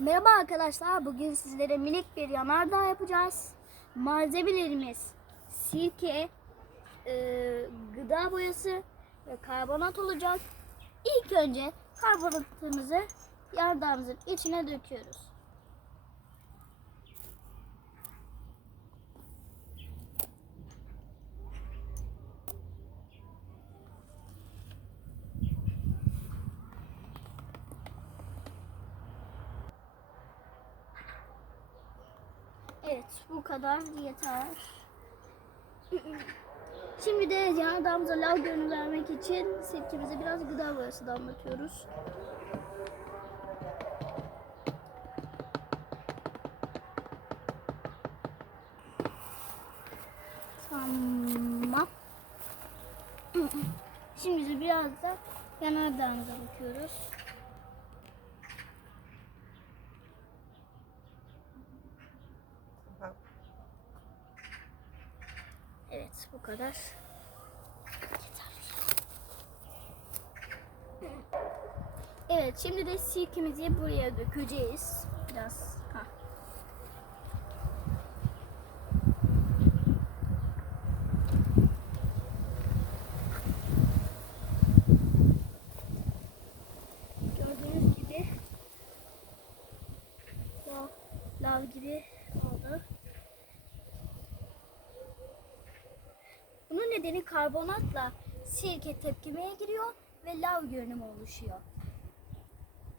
Merhaba arkadaşlar. Bugün sizlere minik bir yanardağ yapacağız. Malzemelerimiz sirke, e, gıda boyası ve karbonat olacak. İlk önce karbonatımızı yanardağımızın içine döküyoruz. Evet bu kadar yeter. Şimdi de yanardağımıza lav görünümü vermek için sirkemize biraz gıda boyası damlatıyoruz. Tamam. Şimdi biraz da yanardağımıza bakıyoruz. Evet bu kadar. Evet şimdi de sirkemizi buraya dökeceğiz. Biraz. Ha. Gördüğünüz gibi lav, lav gibi oldu. Nedeni karbonatla sirke tepkimeye giriyor ve lav görünümü oluşuyor.